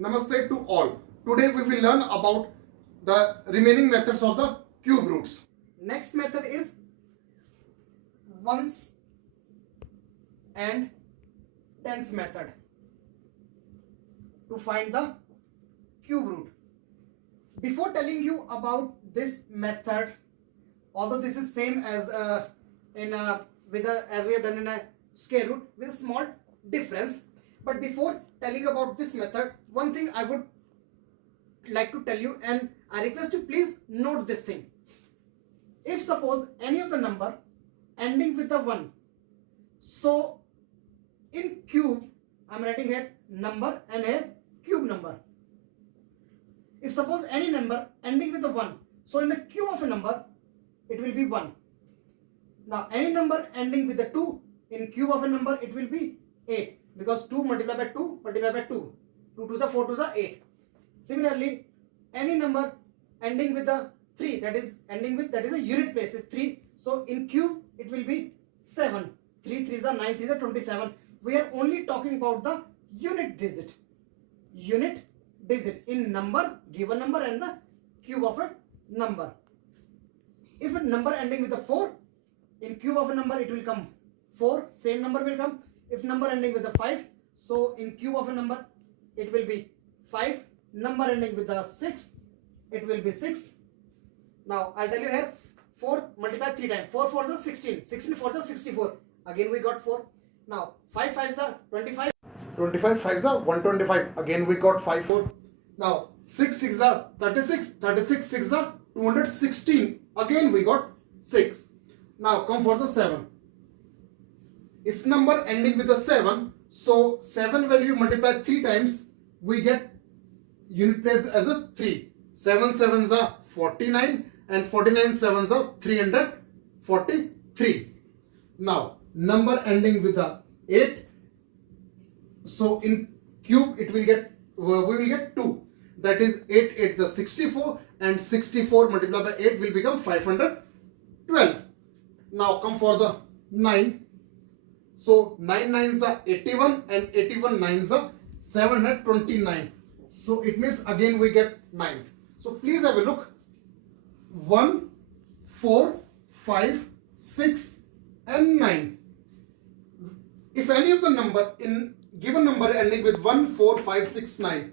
Namaste to all. Today we will learn about the remaining methods of the cube roots. Next method is ones and tens method to find the cube root. Before telling you about this method, although this is same as as we have done in a square root with a small difference, but before telling about this method, one thing I would like to tell you, and I request you please note this thing. If suppose any of the number ending with a 1, so in cube I am writing here number and here cube number. If suppose any number ending with a 1, so in the cube of a number it will be 1. Now any number ending with a 2, in cube of a number it will be 8, because 2 multiplied by 2 multiplied by 2, 2 to the 4 to the 8. Similarly, any number ending with a 3, that is a unit place, is 3, so in cube it will be 7. 3 3s are 9 3s are 27. We are only talking about the unit digit in number, given number, and the cube of a number. If a number ending with a 4, in cube of a number it will come 4, same number will come. If number ending with a 5, so in cube of a number it will be 5. Number ending with a 6, it will be 6. Now I'll tell you here, 4 multiplied 3 times, 4 4s are 16, 16 4s are 64, again we got 4. Now 5 5s are 25, 25 5s are 125. Again we got 5 4. Now 6 6s are 36, 36 6s are 216. Again we got 6. Now come for the 7. If number ending with a 7, so 7 when you multiply 3 times, we get unit place as a 3. 7 7s are 49 and 49 7s are 343. Now number ending with a 8, so in cube it will get, we will get 2. That is 8 8s are 64 and 64 multiplied by 8 will become 512. Now come for the 9. So 9 9s are 81 and 81 9s are 729. So it means again we get 9. So please have a look. 1, 4, 5, 6 and 9. If any of the number in given number ending with 1, 4, 5, 6, 9,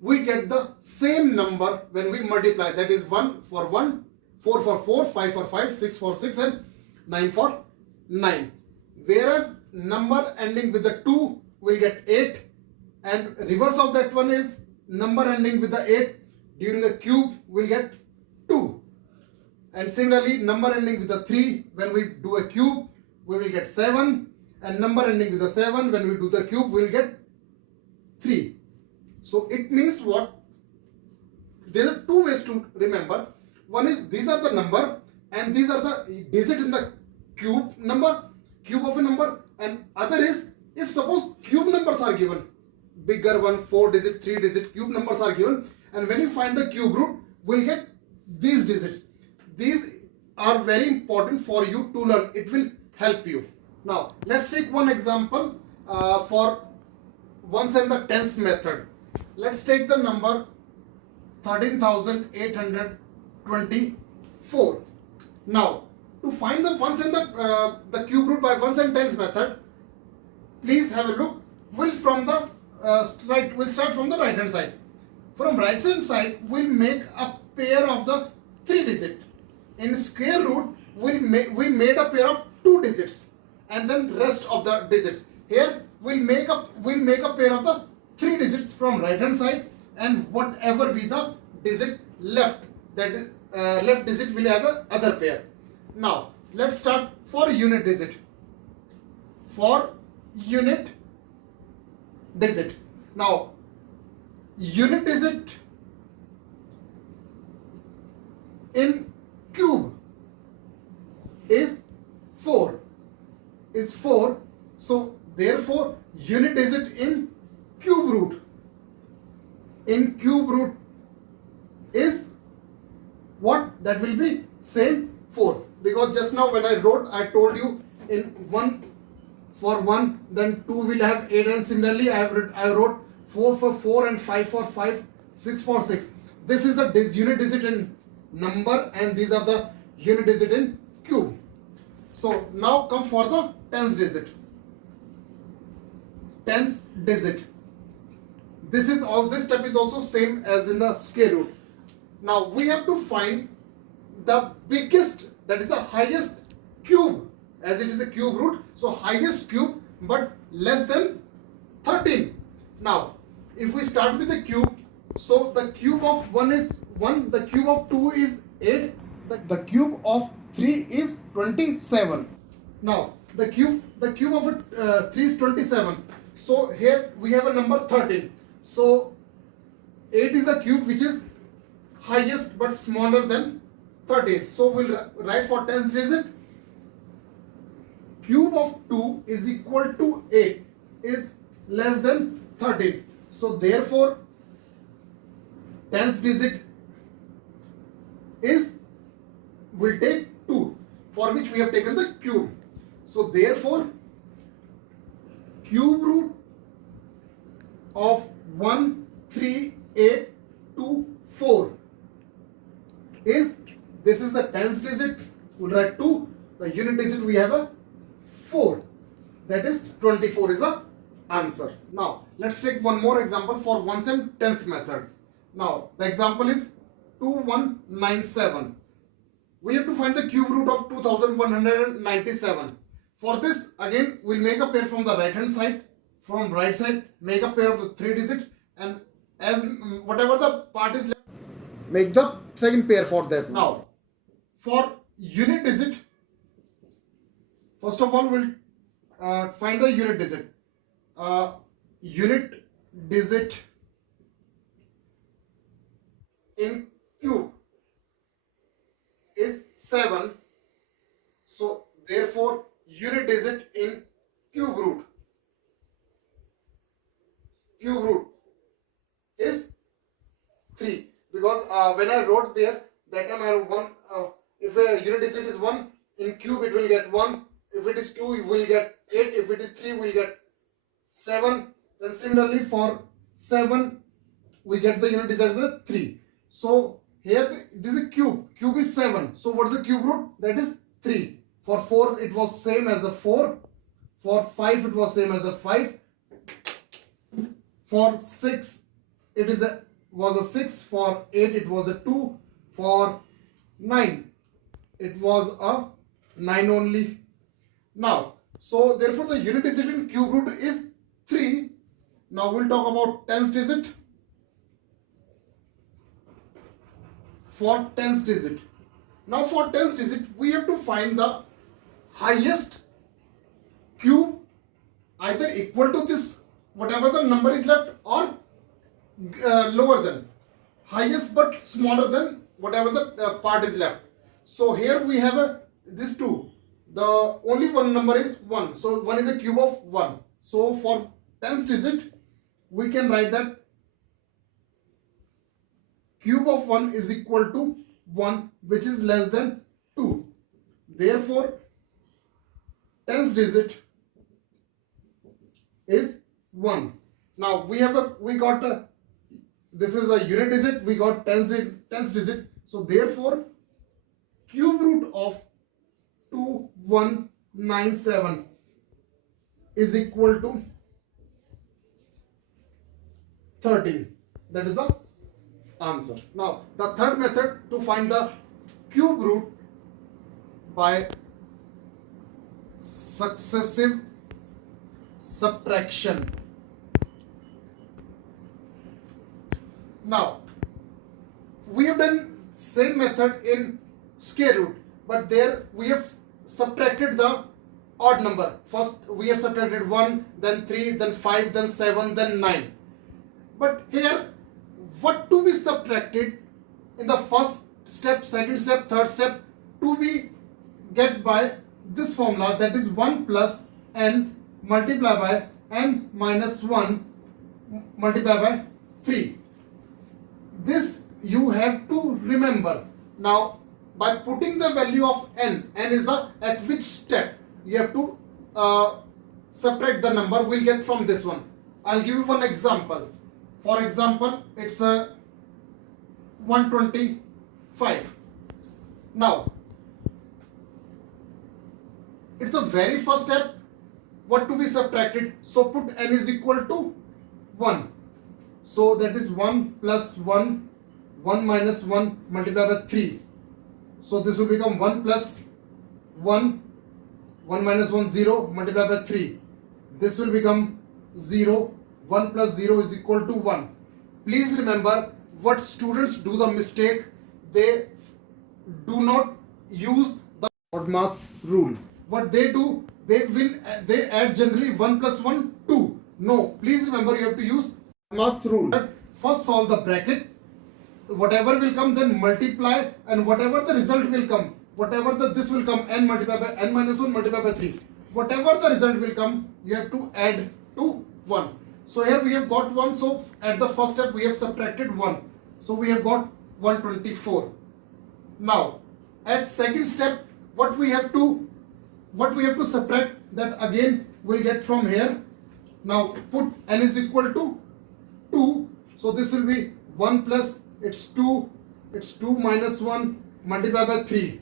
we get the same number when we multiply. That is 1 for 1, 4 for 4, 5 for 5, 6 for 6 and 9 for 9. Whereas number ending with the 2 will get 8, and reverse of that one is number ending with the 8 during the cube will get 2. And similarly number ending with the 3, when we do a cube we will get 7, and number ending with the 7, when we do the cube we will get 3. So it means what? There are two ways to remember. One is these are the number and these are the digit in the cube of a number, and other is if suppose cube numbers are given, bigger one, 4 digit, 3 digit cube numbers are given, and when you find the cube root we'll get these digits. These are very important for you to learn. It will help you. Now let's take one example for ones and the tens method. Let's take the number 13,824. Now to find the ones and the cube root by ones and tens method, please have a look. We'll start from the right hand side. From right hand side we'll make a pair of the 3 digit. In square root we made a pair of 2 digits and then rest of the digits. Here we'll make a pair of the 3 digits from right hand side, and whatever be the digit left, that is left digit will have a other pair. Now let's start for unit digit. For unit digit. Now unit digit in cube is 4. So therefore unit digit in cube root is what? That will be same 4, because just now when I wrote, I told you in 1 for 1, then 2 will have 8, and similarly I wrote 4 for 4 and 5 for 5, 6 for 6. This is the unit digit in number and these are the unit digit in cube. So now come for the tens digit. Tens digit. This step is also same as in the square root. Now we have to find the biggest, that is the highest cube, as it is a cube root. So highest cube but less than 13. Now if we start with the cube, so the cube of 1 is 1, the cube of 2 is 8, the cube of 3 is 27. Now the cube of 3 is 27. So here we have a number 13. So 8 is the cube which is highest but smaller than 13. So we'll write for tens digit. Cube of 2 is equal to 8 is less than 13. So therefore tens digit is, will take 2, for which we have taken the cube. So therefore cube root of 1, 3, 8, 2, 4 is, this is the tens digit, we'll write 2, the unit digit we have a 4, that is 24 is the answer. Now let's take one more example for 1 sem tens method. Now the example is 2197. We have to find the cube root of 2197. For this again we'll make a pair from the right hand side, from right side make a pair of the 3 digits, and as whatever the part is left, make the second pair for that. Now for unit digit, first of all we'll find the unit digit. Unit digit in cube is 7. So therefore unit digit in cube root is 3, because when I wrote there that time I have 1, if a unit digit is 1 in cube it will get 1, if it is 2 you will get 8, if it is 3 we will get 7, then similarly for 7 we get the unit digit as a 3. So here this is a cube is 7, so what is the cube root? That is 3. For 4 it was same as a 4, for 5 it was same as a 5, for 6 it is was a 6, for 8 it was a 2, for 9 it was a 9 only. Now so therefore the unit digit in cube root is 3. Now we'll talk about tens digit. For tens digit, now for tens digit we have to find the highest cube either equal to this whatever the number is left or lower than, highest but smaller than whatever the part is left. So here we have this 2, the only one number is 1, so 1 is a cube of 1. So for tens digit we can write that cube of 1 is equal to 1, which is less than 2. Therefore tens digit is 1. Now we got this is a unit digit, we got tens digit. So therefore cube root of 2197 is equal to 13. That is the answer. Now the third method to find the cube root by successive subtraction. Now we have done same method in square root, but there we have subtracted the odd number. First we have subtracted 1, then 3, then 5, then 7, then 9. But here what to be subtracted in the first step, second step, third step to be get by this formula, that is 1 plus n multiplied by n minus 1 multiplied by 3. This you have to remember. Now by putting the value of n is the at which step you have to subtract the number we'll get from this one. I'll give you one example. For example, it's a 125. Now, it's the very first step. What to be subtracted? So put n is equal to 1. So that is 1 plus 1, 1 minus 1 multiplied by 3. So this will become 1 plus 1, 1 minus 1, 0 multiplied by 3. This will become 0. 1 plus 0 is equal to 1. Please remember, what students do the mistake, they do not use the odd mass rule. What they do, they add generally 1 plus 1, 2. No, please remember, you have to use mass rule. First solve the bracket, whatever will come, then multiply, and whatever the result will come, this will come, n multiplied by n minus 1 multiplied by 3. Whatever the result will come, you have to add to 1. So here we have got 1. So at the first step we have subtracted 1. So we have got 124. Now at second step, what we have to subtract, that again we'll get from here. Now put n is equal to 2. So this will be 1 plus, it's 2 minus 1 multiplied by 3.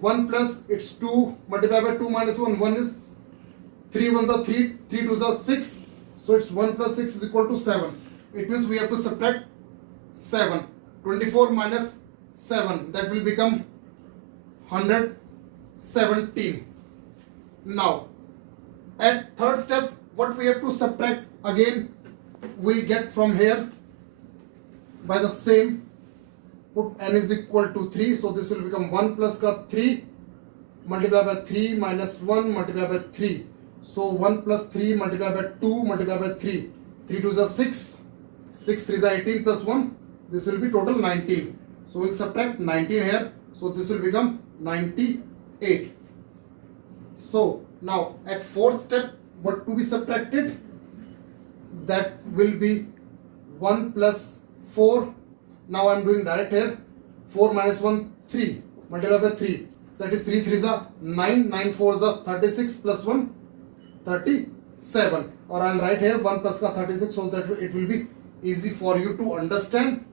1 plus, it's 2 multiplied by 2 minus 1. 1 is 3 ones are 3, 3 twos are 6. So it's 1 plus 6 is equal to 7. It means we have to subtract 7. 24 minus 7, that will become 117. Now at third step, what we have to subtract, again we'll get from here by the same. Put n is equal to 3. So this will become 1 plus 3 multiplied by 3 minus 1 multiplied by 3. So 1 plus 3 multiplied by 2 multiplied by 3. 3 2s are 6. 6 3s are 18 plus 1. This will be total 19. So we'll subtract 19 here. So this will become 98. So now at fourth step, what to be subtracted? That will be 1 plus 4. Now I am doing direct here. 4 minus 1, 3 multiplied by 3. That is 3 3s are 9. 9 4s are 36 plus 1, 37. Or I'll write here 1 plus 36 so that it will be easy for you to understand.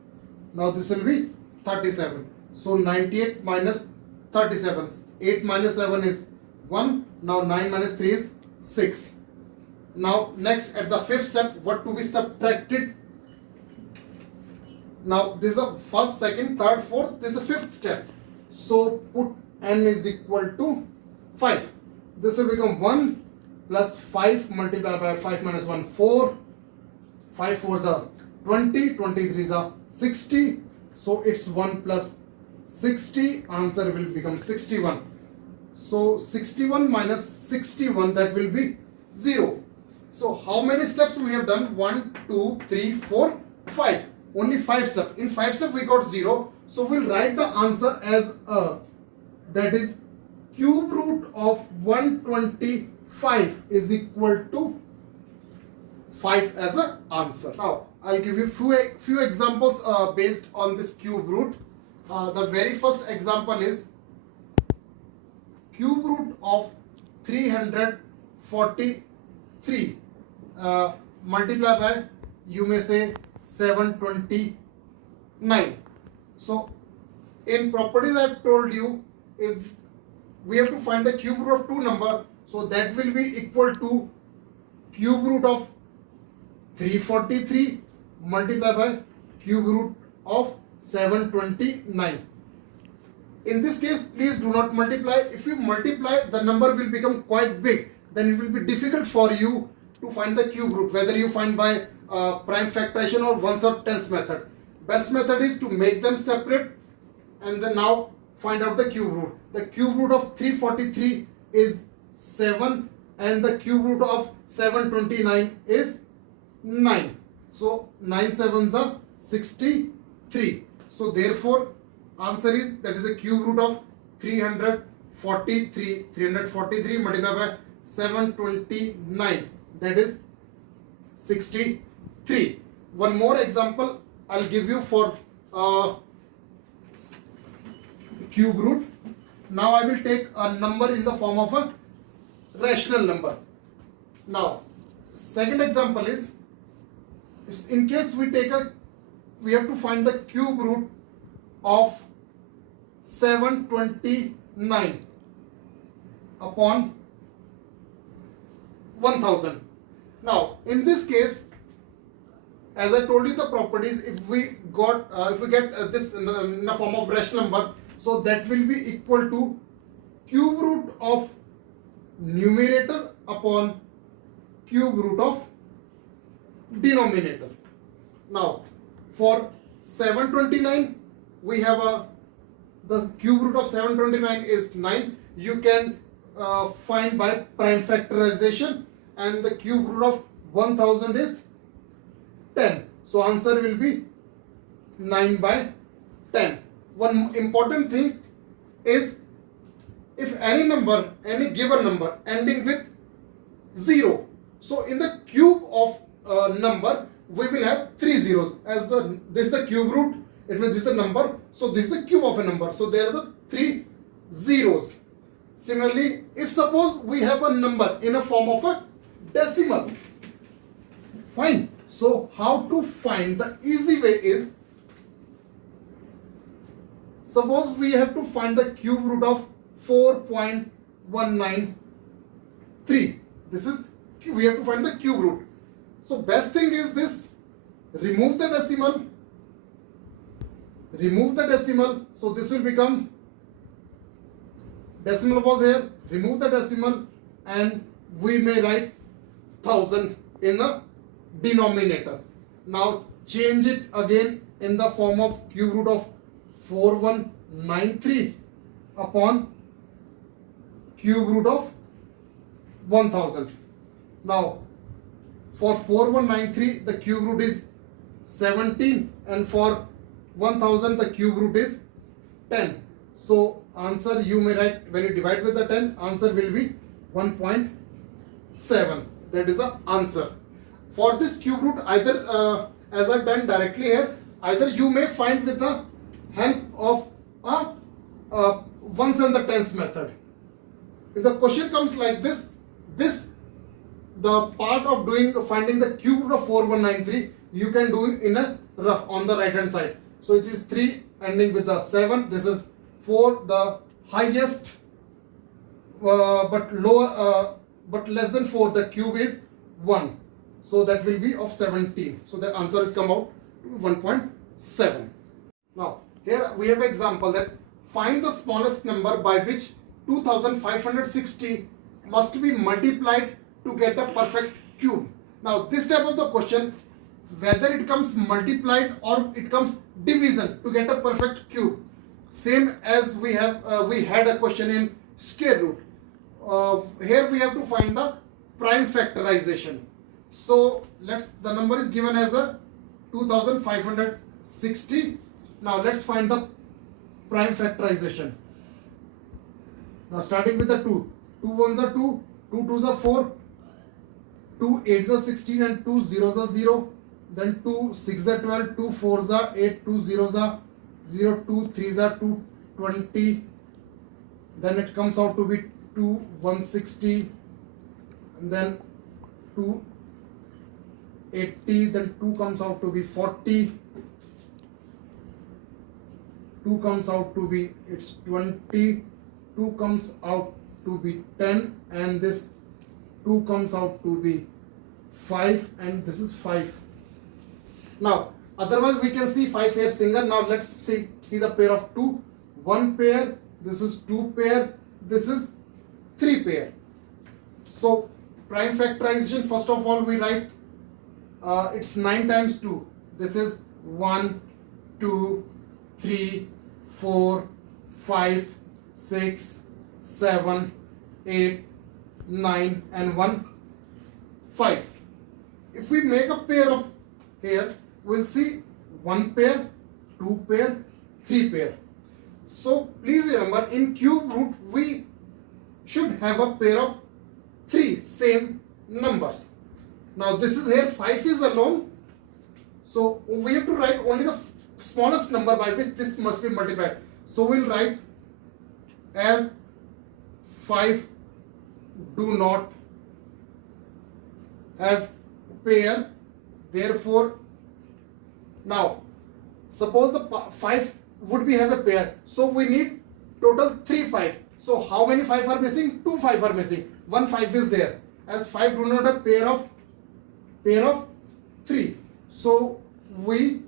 Now this will be 37. So 98 minus 37. 8 minus 7 is 1. Now 9 minus 3 is 6. Now next at the fifth step, what to be subtracted? Now this is the first, second, third, fourth. This is the fifth step. So put n is equal to 5. This will become 1 plus 5 multiplied by 5 minus 1, 4. 5 4s are 20. 23s are 60. So it's 1 plus 60. Answer will become 61. So 61 minus 61, that will be 0. So how many steps we have done? 1, 2, 3, 4, 5. Only 5 steps. In 5 steps we got 0. So we'll write the answer as that is cube root of 125 is equal to 5 as an answer. Now I'll give you few examples based on this cube root. The very first example is cube root of 343 multiplied by, you may say, 729. So in properties I have told you, if we have to find the cube root of two number, so that will be equal to cube root of 343 multiplied by cube root of 729. In this case, please do not multiply. If you multiply, the number will become quite big. Then it will be difficult for you to find the cube root, whether you find by prime factorization or ones or tens method. Best method is to make them separate and then now find out the cube root. The cube root of 343 is 7 and the cube root of 729 is 9. So 9 sevens are 63. So therefore answer is, that is a cube root of 343. 343 multiplied by 729, that is 63. One more example I'll give you for cube root. Now I will take a number in the form of a rational number. Now second example is in case we have to find the cube root of 729 upon 1000. Now in this case, as I told you the properties, if we get this in the form of rational number, so that will be equal to cube root of numerator upon cube root of denominator. Now for 729 we have the cube root of 729 is 9. You can find by prime factorization, and the cube root of 1000 is 10. So answer will be 9 by 10. One important thing is, if any given number ending with 0, so in the cube of number we will have 3 zeros. As this is the cube root, it means this is a number, so this is the cube of a number, so there are the 3 zeros. Similarly, if suppose we have a number in a form of a decimal, fine. So how to find? The easy way is, suppose we have to find the cube root of 4.193. This is, we have to find the cube root. So best thing is this: remove the decimal, so this will become, decimal was here, remove the decimal, and we may write 1000 in the denominator. Now change it again in the form of cube root of 4193 upon cube root of 1000. Now for 4193 the cube root is 17, and for 1000 the cube root is 10. So answer, you may write, when you divide with the 10, answer will be 1.7. That is the answer. For this cube root, either as I've done directly here, either you may find with the help of ones and the tens method. If the question comes like this, the part of finding the cube root of 4193, you can do it in a rough on the right hand side. So it is 3 ending with the 7. This is 4, the highest but lower but less than 4, the cube is 1. So that will be of 17. So the answer is come out to 1.7. Now here we have an example that find the smallest number by which 2560 must be multiplied to get a perfect cube. Now this type of the question, whether it comes multiplied or it comes division to get a perfect cube, same as we had a question in square root. Here we have to find the prime factorization. So the number is given as a 2560. Now let's find the prime factorization. Now starting with the 2. 2 ones are 2, 2 twos are 4, 2 8s are 16, and 2 zeros are 0. Then 2 6s are 12, 2 4s are 8, 2 zeros are 0, 2 3s are 2 20. Then it comes out to be 2 160, and then 2 80, then 2 comes out to be 40, 2 comes out to be, it's 20, 2 comes out to be 10, and this 2 comes out to be 5, and this is 5. Now otherwise we can see 5 here single. Now let's see the pair of 2. 1 pair, this is 2 pair, this is 3 pair. So prime factorization, first of all we write it's 9 times 2. This is 1 2 3 4 5 6 7 8 9 and 1 5. If we make a pair of here, we'll see 1 pair, 2 pair, 3 pair. So please remember, in cube root we should have a pair of 3 same numbers. Now this is here 5 is alone, so we have to write only the smallest number by which this must be multiplied. So we'll write as 5 do not have pair Therefore, now suppose the 5 would be have a pair, so we need total 3 5. So how many 5 are missing? 2 5 are missing. 1 5 is there, as 5 do not have pair of 3. So we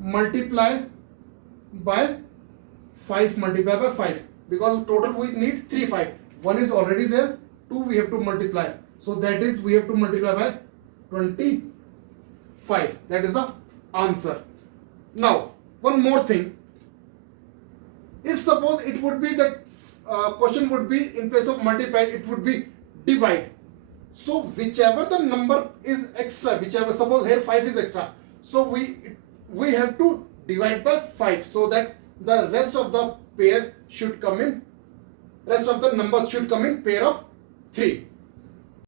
multiply by 5, multiply by 5, because total we need 3 5. 1 is already there, 2 we have to multiply. So that is we have to multiply by 25. That is the answer. Now one more thing. If suppose it would be that question would be in place of multiply, it would be divide. So whichever the number is extra, whichever, suppose here 5 is extra, so we have to divide by 5, so that the rest of the pair should come in, rest of the numbers should come in pair of 3.